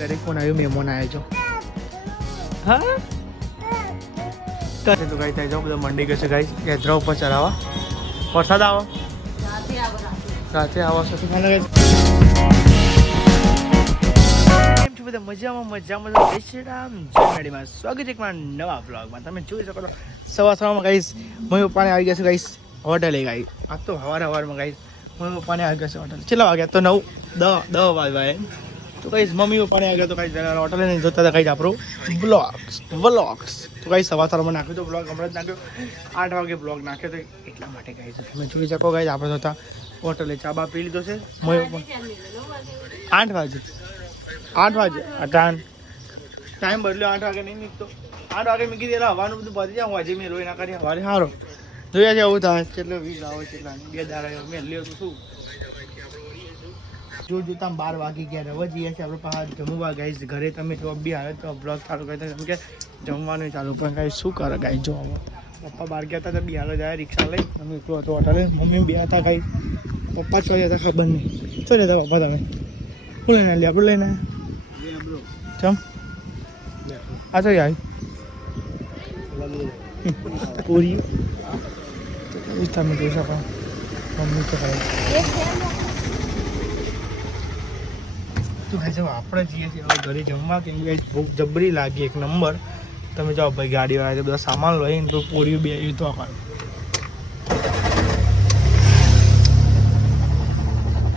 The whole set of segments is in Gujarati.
ઘરે કોણ આવ્યું? મહેમાન આવ્યો છો? હા તો ગાઈ થાય જાઓ બધા મંડી ગયો છે ગાઈ યાત્રા ઉપર ચલાવવા. વરસાદ આવો રાતે આવો છો તો મને બધા મજામાં જય શ્રી રામ જય મેડીમાં સ્વાગત છે એક નવા બ્લોગમાં. તમે જોઈ શકો છો સવારમાં ગાઈસ મમ્મી પપ્પાને આવી ગયા છે ગાઈસ હોટલે ગાઈ. આ તો સવારમાં ગાઈસ મમ્મી પપ્પાને આવી ગયા છે હોટલ. કેટલા વાગ્યા? તો 9-10 વાગ્યા. તો કઈ મમ્મી પપ્પાને આગળ તો કઈ હોટલે નહીં જોતા હતા કઈ આપણું વ્લોગ્સ તો કઈ સવારમાં નાખ્યો તો બ્લોગ હમણાં જ નાખ્યો 8 વાગે બ્લોગ નાખ્યો તો એટલા માટે કઈ છે તમે જોઈ શકો કઈ આપણે જોતા હોટલે ચા બા પી લીધો છે. 8 વાગે ટાઈમ બદલ્યો. 8 વાગે નહીં નીકળતો. 8 વાગે મૂકી દેલા હવાનું બધું પતી જાય. હું હજી મેં રોઈ ના કરી હવારે સારો જોયા છે એવું થાય. કેટલો વીજ આવે કેટલા 2 દાડા મેં લ્યો તો શું જોતા 12 વાગી ગયા. રવા જઈએ છીએ આપણે પાછા જમવા ગાઈસ ઘરે. તમે જો બી આવે તો બ્લોગ ચાલુ કરતા કેમ કે જમવાનું ચાલુ પણ ગાઈ શું કરે ગાઈ જો પપ્પા બહાર ગયા હતા તો બી હાલ જાય રિક્ષા લઈ. અમે એકલો હતો હોટલે. મમ્મી બે હતા ગાઈ. પપ્પા છો હતા ખબર નહીં શું જતા પપ્પા તમે શું લઈને લે આપણે લઈને ચમ આ તો યાર પૂરી તમે જોઈ શકો મમ્મી તો કરે તું ખાઈ જાઓ. આપણે જઈએ છીએ હવે ઘરે જમવા કેમ કે ભૂખ જબરી લાગી એક નંબર. તમે જાઓ ભાઈ ગાડીવાળા બધા સામાન લઈને તો પૂરી બે આવી તો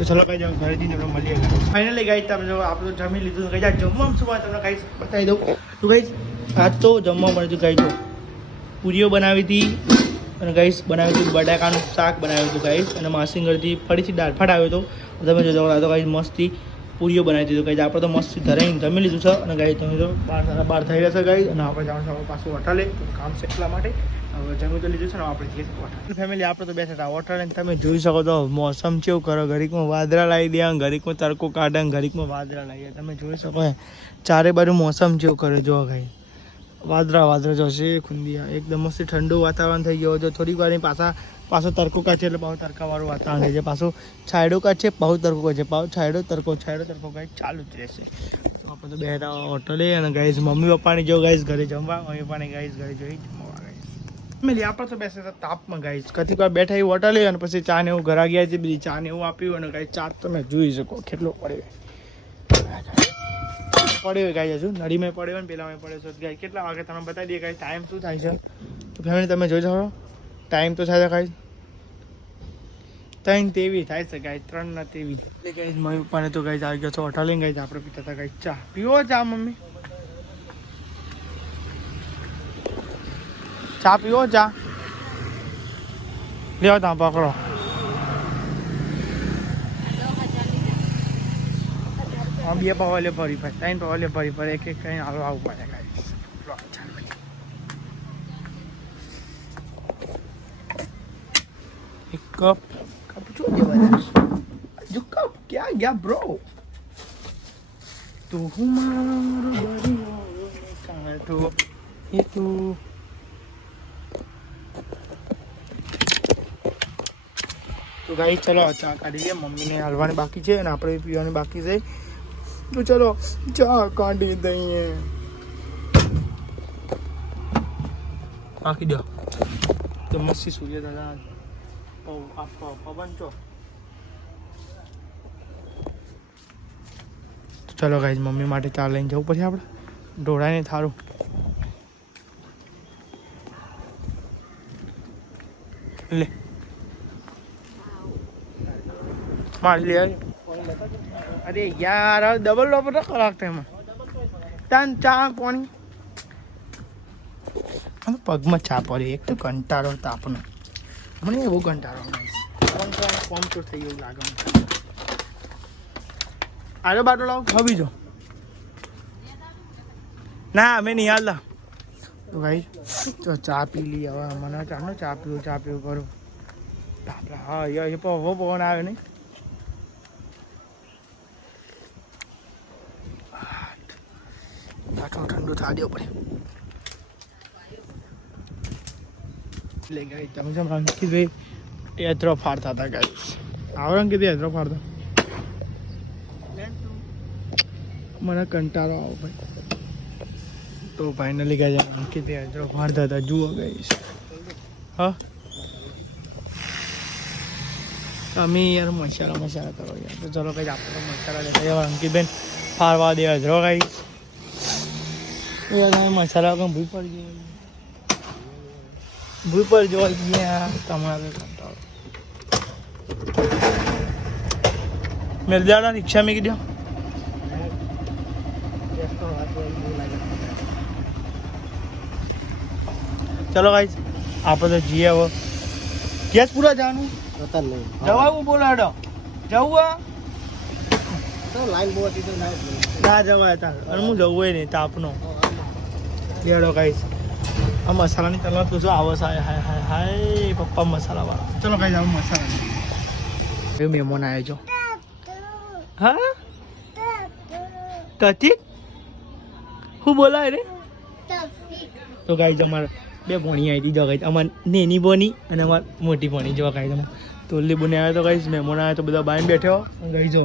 ચલો કઈ જાઓ ઘરે જઈને આપણે મળીએ. ફાઇનલી ગાઈ તમે જો આપણે જમી લીધું કઈ જાય જમવામાં શું તમને કઈ બતાવી દઉં. તું કઈ આજ તો જમવા મળે તું કઈ જો પૂરીઓ બનાવી હતી અને ગાઈસ બનાવ્યું હતું બટાકાનું શાક બનાવ્યું હતું ગાઈસ અને માસીંગરથી ફરીથી દાળ ભાત આવ્યો હતો. તમે જોજો તો ગાઈસ મસ્તી પૂરીઓ બનાવી દીધું ગાઈસ. આપણે તો મસ્તી ધરાઈને જમી લીધું છે અને ગાઈસ તમે તો 12 થઈ રહ્યા છે ગાઈસ અને આપણે જવાનું છે પાછું હોટલે કામ છે એટલા માટે હવે જમી તો લીધું છે ને આપણે જઈએ હોટલ. ફેમિલી આપણે તો બેઠા હતા હોટલ અને તમે જોઈ શકો તો મોસમ કેવું કરો. ઘડીકમાં વાદળા લાવી દે ઘડીકમાં તડકો કાઢે ઘડીકમાં વાદળા લાવી તમે જોઈ શકો ચારે બાજુ મોસમ કેવું કરે જો ગાઈસ વાદળા જશે ખુંદિયા એકદમ મસ્ત ઠંડુ વાતાવરણ થઈ ગયો છે. થોડીક વાર પાછો તડકો કાઢશે એટલે પાછું તડકાવાળું વાતાવરણ થઈ જાય. પાછું છાંયડો કાઢશે પાછું તડકો કાઢશે પાછું છાંયડો તડકો કાંઈ ચાલુ જ રહેશે. તો આપણે તો બેઠા હોટલે અને ગાઈસ મમ્મી પપ્પાની જો ગાઈસ ઘરે જમવા મમ્મી પપ્પાની ગાઈસ ઘરે જોઈ જમવા ગાઈસ ફેમિલી આપણે તો બેસે તાપમાં ગાઈસ કતિક વાર બેઠા એ હોટલે અને પછી ચા ને એવું ઘરા ગયા છે બીજી ચા ને એવું આપ્યું અને ગાઈસ ચા તમે જોઈ શકો કેટલો પડ્યો ગાય હજુ નળીમાં પડ્યો ને પેલામાં પડ્યો છે ગાય. કેટલા વાગે તમે બતાવી દઈએ ગાય ટાઈમ શું થાય છે તો ફેમિલી તમે જોઈ શકો ટાઈમ તો થાય છે ગાય 3:23 થાય છે ગાય 3:23 એટલે ગાય મમ્મી પપ્પાને તો ગાય આવી ગયો છો હોટલે ગાય આપણે પીતા હતા ગાય ચા પીવો ચા મમ્મી ચા પીવો ચા લેવો તા પકડો બે પાવાલે ભરી ભાઈ 3 પાવાલે ભરી એક કઈ હાલો આવું પડે એક કપ જો દેવા જો કપ ક્યાં ગયા બ્રો તું હું મારો દરિયો કાંઠો એ તું તો ગાઈસ ચલો ચા કાઢી લે. મમ્મીને હાલવાની બાકી છે અને આપણે પીવાની બાકી છે તો ચલો ચા કાઢી દઈએ. બાકી દો તો મસ્તી સૂર્ય દાદા પવન છો. ચલો ગાઈસ મમ્મી માટે ચા લઈને જવું પછી આપણે ઢોળાઈને થારું લે મારી લે. અરે યાર ડબલ ડબલ રખો રાખતા એમાં તાન ચા પાણી પગમાં ચા પડે એક તો કંટાળો તાપનો મને એવો કંટાળો ફોર્મ તો થઈ ગયું લાગે આજો બાટલો લાવો હવે જો ના અમે નહીં હાલતા તો ભાઈ તો ચા પી લઈ હવે મને ચાલો ચા પીવું કરું આપણે હા એ પવન આવે નહીં ઠંડુ થા દેવું પડે એટલે ગાઈ તમે જેમ અંકિતભાઈ યાત્રા ફાડતા હતા ગાઈ આવે અંકિત યાત્રા ફાડતા મને કંટાળો આવો ભાઈ. તો ફાઇનલી ગાય અંકિત હજરો મારતા હતા જુઓ ગઈશ. હા અમે યાર મસાલા કરો યાર. તો ચલો કઈ આપણે તો મસાલા લેતા યાર અંકિતબેન ફારવા દે હજરો કઈ યાર મસાલા કંઈ ભૂલ પડી ગઈ. ભૂલ પર જોવા ગયા તમારે કંટાળો મિર્જાના રિક્ષા મૂકી દો. ચલો ગાઈસ આપણે તો જઈએ હવે. ગેસ પૂરા જવાનું જવાવું બોલો હેડો જવું ના જવાય તાર અને હું જવું હોય નહીં તાપનો હેડો ગાઈસ. આ મસાલાની તલવાર તો જો આવો હાય હાય હાય હાય પપ્પા મસાલા વાળા. ચલો ગાઈસ આવું મસાલા મહેમાન આવ્યો છો. હા કથી શું બોલાય રે. તો ગાઈસ અમારે બે ભોણી આવી હતી જો ગાઈસ અમારે નેની બોની અને અમારે મોટી ભોણી જો ગાઈસ અમારે તોલી બોને આવ્યો તો ગાઈસ મહેમાન આવ્યો તો બધા બાય બેઠો ગાઈસ જો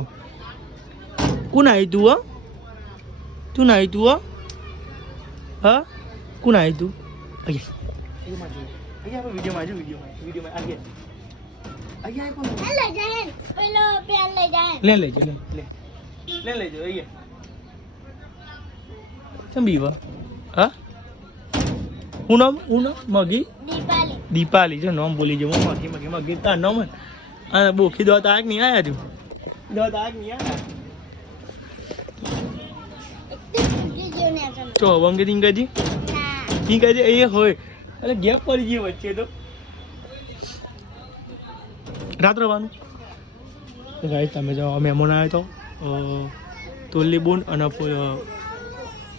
કોણ આવી તું હો તું ના આવી તું હો હા કોણ આવી તું અહીંયા વિડીયોમાં જો વિડીયોમાં લે લેજો લે લેજો અહીંયા ચંબી વા હા હું નામ મગી દીપાલી જો નામ બોલી જો મગી તાર નામ અને બોખી દો તાક નહીં આયા તું દો તાક નહીં આયા તો વંગે તીંગાજી તીંગાજી અહીંયા હોય એટલે ગેપ પડી ગઈ વચ્ચે તો રાત રવાનું ગાઈ તમે જાઓ મહેમાન આવ્યો તો તોલી બૂન અને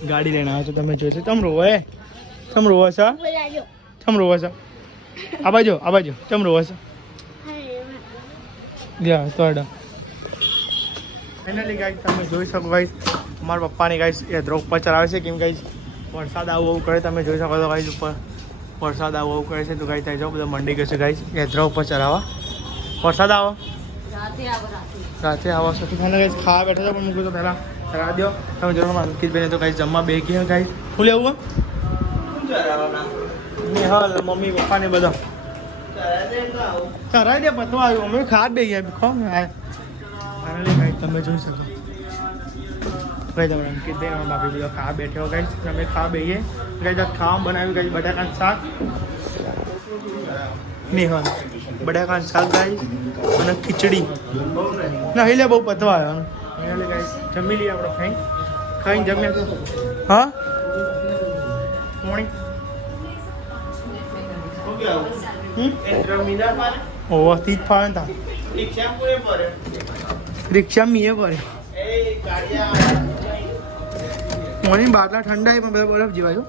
ગાડી લઈને આવ્યો તો તમે જોઈ તમે રોવો ચમ રોવો છો આ બાજુ ચમ રોવો છો ગયા તો ફાઇનલી ગાઈસ તમે જોઈ શકો ગાઈસ મારા પપ્પાની ગાઈસ એ ધ્રોક પર ચલાવે છે કેમ ગાઈસ વરસાદ આવું કરે તમે જોઈ શકો તો ગાઈસ ઉપર વરસાદ આવું કરે છે તો ગાઈસ ત્યાં જાઓ બધા મંડી ગયો છે ગાઈસ એ ધ્રોક પર ચલાવવા. વરસાદ આવો રાતે આવો સૌથી ખાને ગાઈસ ખાવા બેઠો તો પણ મૂકું તો પહેલાં ચલા દો તમે જોડો અંકિતભાઈને તો ગાઈસ જમવા બે ગયા ગાઈસ શું લેવું નિહાલ મમ્મી પપ્પાને બધા ચરાઈ દે પતવા આવ્યું અમે ખાવા બે ગયા ખો ને ફાઇનલી ગાઈસ તમે જોઈ શકો ભાઈ તમે અંકિતભાઈ બાપી બધા ખાવા બેઠો ગાઈસ અમે ખાવા બેહીએ ગાઈસ ખાવા બનાવ્યું ગાઈસ બટાકાનું શાક નિહાલ બટાકાનું શાક ગાઈસ અને ખીચડી ના લે બહુ પતવા આવ્યો ગાઈસ જમી લઈએ આપણે ખાઈને જમ્યા તો હા મોર્નિંગ ઓવા તીજ ફાવે તા રિક્ષા મીએ પડે મોર્નિંગ બાટલા ઠંડા પણ બધા બરફ જેવાયો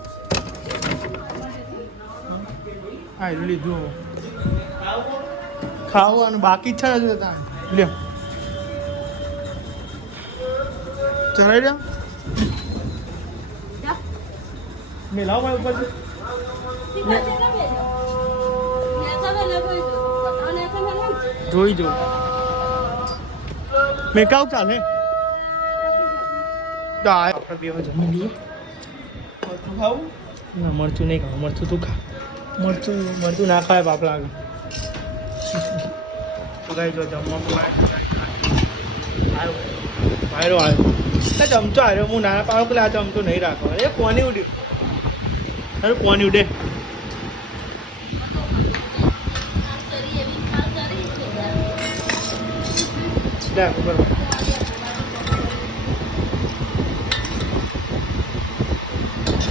હા એટલું લીધું ખાવાનું બાકી જ છે ને હજુ લ્યો ચલાવી લ્યો મેલાવ ભાઈ ઉપર જોઈ જો મેકાવ ચાલે તો આપણે બે જમી લઈએ. મરચું ખાવું ના મરચું નહીં ખાવું મરચું તું ખા મરચું ના ખાય બાપ લાગે તો કઈ જો જમવા આવ્યો ચમચો આવ્યો હું નાના પાડો પેલા આ ચમચો નહીં રાખો એ કોની ઉડ્યું અરે કોની ઉડે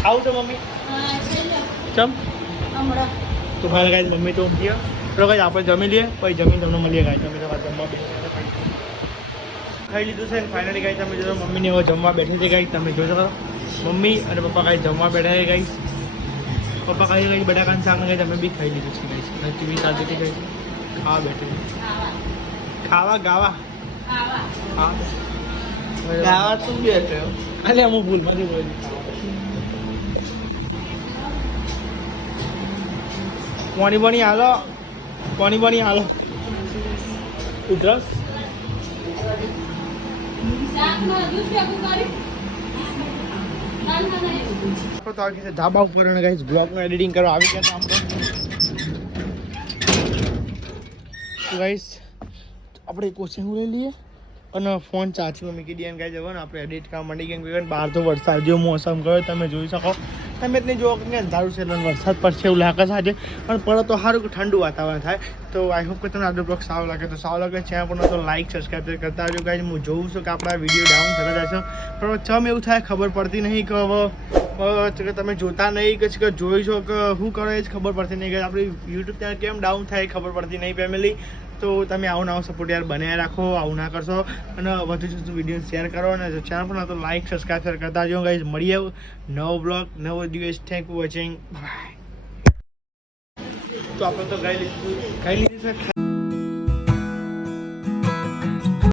આવું તો મમ્મી ચમ તો ભાઈ ગાય મમ્મી તો ઊંઘી તો કઈ આપણે જમી લઈએ પછી જમીન તમને મળીએ ગાય તમે તમારે જમવા બેઠા ખાઈ લીધું છે ફાઇનલી ગાય તમે જો મમ્મીને હવે જમવા બેઠી છે ગાય તમે જોઈ શકો મમ્મી અને પપ્પા કાંઈ જમવા બેઠા છે ગાઈસ પપ્પા કાંઈ કંઈ બટાકાનું શાક ને તમે બી ખાઈ લીધું છે ગાઈસ ટીવી સાથે ગઈ ખાવા બેઠી ખાવા ગાવા ગાવા તું બેઠો અલે હું ભૂલમાંથી બોલી પાણી હાલો ઉધરસ તો આવી રીતે ધાબા ઉપર અને ગાઈસ બ્લોગનું એડિટિંગ કરવા આવી ગયા હતા આપણે. તો ગાઈસ આપણે કોશિશ લઈ લઈએ અને ફોન ચાર્જિંગમાં મૂકી દઈએ. ગાઈસ હવે ને આપણે એડિટ કરવા માંડી ગયા. બહાર તો વરસાદ જેવો મોસમ ગયો તમે જોઈ શકો. તમે જ નહીં જોવો કે અંધારું છે એટલે વરસાદ પડશે એવું લાગે છે આજે. પણ પડે તો સારું કે ઠંડુ વાતાવરણ થાય. તો આઈ હોપ કે તમને આજનો બ્લોગ સારો લાગે. તો સારો લાગે ચેનલ પર તો લાઈક સબસ્ક્રાઈબ કરતા આવજો ગાઈસ. હું જોઉં છું કે આપણા વિડીયો ડાઉન થતા જશે પણ ચમ એવું થાય ખબર પડતી નહીં કે હવે તમે જોતા નહીં કે જોઈ છો કે શું કરો એ જ ખબર પડતી નહીં. આપણી યુટ્યુબ ચેનલ કેમ ડાઉન થાય ખબર પડતી નહીં ફેમિલી. તો તમે આવું નવો સપોર્ટ યાર બનાવી રાખો, આવું ના કરશો અને વધુ વિડીયો શેર કરો અને ચેનલ પર તો લાઈક સબસ્ક્રાઈબ કરતા જો ગાઈસ. મળીએ નવો બ્લોગ નવો દિવસ. Thank you watching. બાય. તો આપણે તો ખાઈ લીધું છે.